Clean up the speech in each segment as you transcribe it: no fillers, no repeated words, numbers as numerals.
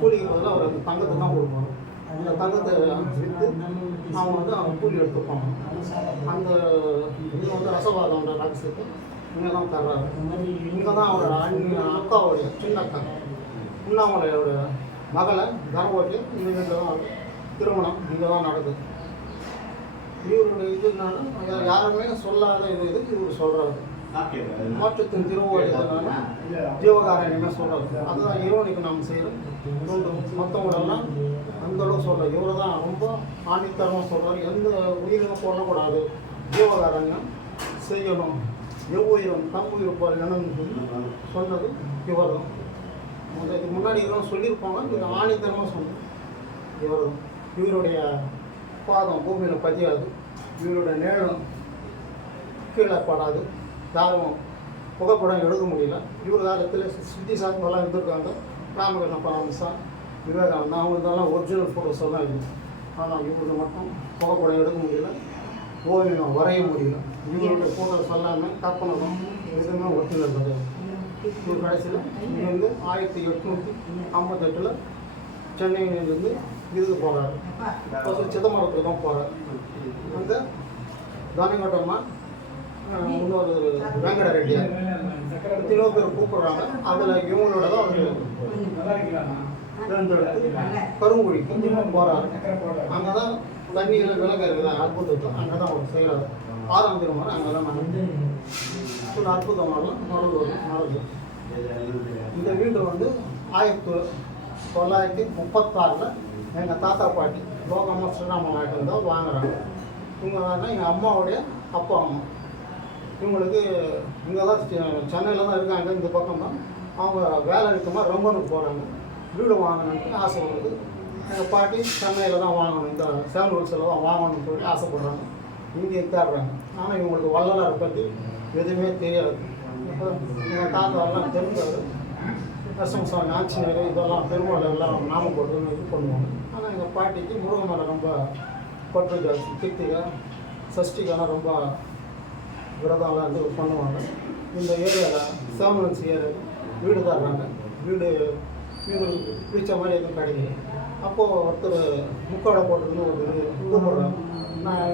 கூலிக்கு பதிலாக அவர் அந்த தங்கத்தை தான் கொடுப்பாங்க. அந்த தங்கத்தை விற்று அவங்க வந்து அவங்க கூலி எடுத்துப்பாங்க. அந்த இது வந்து ரசவாதம் ரகசியத்தை இங்கே தான் தர்றாரு. இங்கே தான் அவரோட அக்காவுடைய சின்ன அக்கா உண்ணாமலையோட மகளை கர்ப்பவதி இங்கே தான் திருமணம் இங்கே தான் நடக்குது. இவருடைய இதுனால யாருமே சொல்லாத இது இவர் சொல்கிறாரு. மோட்சத்தின் திருவோடினால ஜீவகாரண்யமே சொல்கிறாரு. அதுதான் இறைவனுக்கு நாம் செய்கிறோம். மற்றவங்களெல்லாம் அந்தளவு சொல்ல இவரை தான் ரொம்ப ஆணித்தரமாக சொல்கிறார். எந்த உயிரினும் கொல்லக்கூடாது, ஜீவகாரண்யம் செய்யணும், எவ்வுயிரும் தம் உயிர் போல் என்னன்னு சொன்னது இவர் தான். இதுக்கு முன்னாடி இதெல்லாம் சொல்லியிருப்பாங்க. இது ஆணித்தரமாக சொன்னது இவர் தான். இவருடைய பாதம் பூமியில் பதியாது, இவருடைய நேரம் கீழே படாது, யாரும் புகைப்படம் எடுக்க முடியல. இவர் காலத்தில் சித்தி சாமிலாம் இருந்திருக்காங்க. ராமகிருஷ்ண பரமஹம்சா, விவேகானந்தா, அவங்களுக்கெல்லாம் ஒரிஜினல் ஃபோட்டோஸ் தான் இருக்குது. ஆனால் இவருக்கு மட்டும் புகைப்படம் எடுக்க முடியல, ஓவியம் வரைய முடியல. இவருடைய ஃபோட்டோஸ் எல்லாமே கற்பனை தான், எதுவுமே ஒரிஜினல் கிடையாது. இவர் கடைசியில் இங்கேருந்து 1858 சென்னையிலேருந்து இதுக்கு போகிறாரு. ஃபஸ்ட்டு சிதம்பரத்துக்கு தான் போகிறார். அந்த தானியங்கோட்டம்மா இன்னொரு வெங்கட ரெட்டியார் எத்தனையோ பேர் கூப்பிட்றாங்க. அதில் இவங்களோட தான் அவர் தேர்ந்தெடுத்து கருங்குழிக்கு போகிறாரு. அங்கே தான் தண்ணியில் விலக இருக்குதா அற்புதத்தை அங்கே தான் அவர் செய்கிறாரு. 6ஆம் திருமணம் அங்கே தான் நடந்து ஒரு அற்புதமாகலாம் நடந்து. இந்த வீடு வந்து 1936 எங்கள் தாத்தா பாட்டி லோகம்மா ஸ்ரீராம நாயக்கன் தான் வாங்குறாங்க. இவங்க தான் எங்கள் அம்மாவுடைய அப்பா அம்மா. இவங்களுக்கு இங்கே தான் சென்னையில் தான் இருக்காங்க. இந்த பக்கம் தான் அவங்க வேலை நிற்கமாக ரொம்பனுக்கு போகிறாங்க. வீடு வாங்கணுன்ட்டு ஆசை வருது. எங்கள் பாட்டி சென்னையில் தான் வாங்கணும், இந்த சேவல் ஹோல்ஸில் தான் வாங்கணும்னு சொல்லி ஆசைப்படுறாங்க. இங்கே தேடுறாங்க. ஆனால் இவங்களுக்கு வள்ளலாரை பற்றி எதுவுமே தெரியாது. எங்கள் தாத்தாவெல்லாம் தெரிஞ்சாரு. நரசிம்மசாமி ஆஞ்சநேயர் இதெல்லாம் பெருமாள் எல்லாம் நாம போட்டு இது பண்ணுவாங்க. ஆனால் எங்கள் பாட்டிக்கு முருகன் மேலே ரொம்ப பற்று ஜாஸ்தி. கிருத்திகை சஷ்டிகெல்லாம் ரொம்ப விரதம்லாம் இது பண்ணுவாங்க. இந்த ஏரியாவில் சேவன்ஸ் ஏரியா வீடு தர்றாங்க. வீடு இவங்களுக்கு பிடிச்ச மாதிரி எதுவும் கிடைக்கல. அப்போது ஒருத்தர் முக்கோடை போட்டுருந்து ஒரு இது கூப்பிட்றாங்க. நான்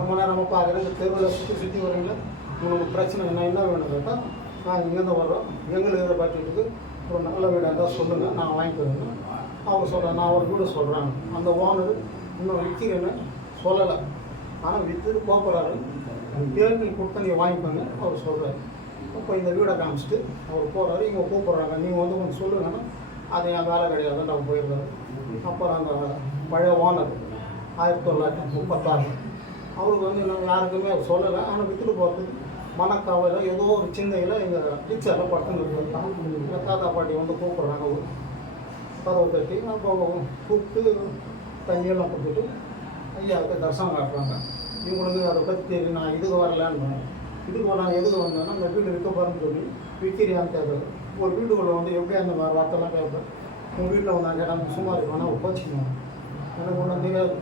ரொம்ப நேரமாக பார்க்குறேன். இந்த தெருவில் சுற்றி வரீங்களா, உங்களுக்கு பிரச்சனை என்ன வேணும் கேட்டால் நாங்கள் இங்கேருந்து வர்றோம், எங்களுக்கு இதை பார்த்துட்டு ஒரு நல்ல வீடாக இருந்தால் சொல்லுங்கள், நான் வாங்கிக்கிறேங்க. அவங்க சொல்கிறேன், நான் ஒரு வீடு சொல்கிறேன். அந்த ஓனர் இன்னும் விற்கிறேன்னு சொல்லலை, ஆனால் விற்று போக்குறாரு. தேர்தல் கொடுத்து நீங்கள் வாங்கிக்கோங்க அவர் சொல்கிறார். அப்போ இந்த வீடை காமிச்சிட்டு அவர் போகிறாரு. இவங்க கூப்பிட்றாங்க, நீங்கள் வந்து கொஞ்சம் சொல்லுங்கன்னா அது என் வேலை கிடையாதுன்னு அவர் போயிருக்காரு. அப்புறம் அந்த பழைய ஓனர் 1936 அவருக்கு வந்து நாங்கள் யாருக்குமே அவர் சொல்லலை. ஆனால் விற்றுட்டு போகிறதுக்கு மனக்காவையில் ஏதோ ஒரு சின்னையில் எங்கள் டீச்சரில் படுத்துன்னு இருக்காங்க. எங்கள் தாத்தா பாட்டி வந்து கூப்பிட்றாங்க. கதவு தட்டி அப்போ கூப்பிட்டு தண்ணியெல்லாம் கொடுத்துட்டு ஐயாவுக்கு தரிசனம் காட்டுறாங்க. இவங்களுக்கு அதை பற்றி தெரியும். நான் இதுக்கு வரலான்னு இதுக்கு நான் எதுக்கு வந்தேன்னா அந்த வீடு இருக்க பாருன்னு சொல்லி விற்கிறியான்னு கேட்குறது. ஒரு வீட்டுக்குள்ளே வந்து எப்படி அந்த வார்த்தைலாம் கேட்பேன். உங்கள் வீட்டில் வந்து அங்கே நான் சும்மா இருக்கேன், ஆனால் கோச்சிக்கணும் எனக்கு ஒன்றும் தெரியாது.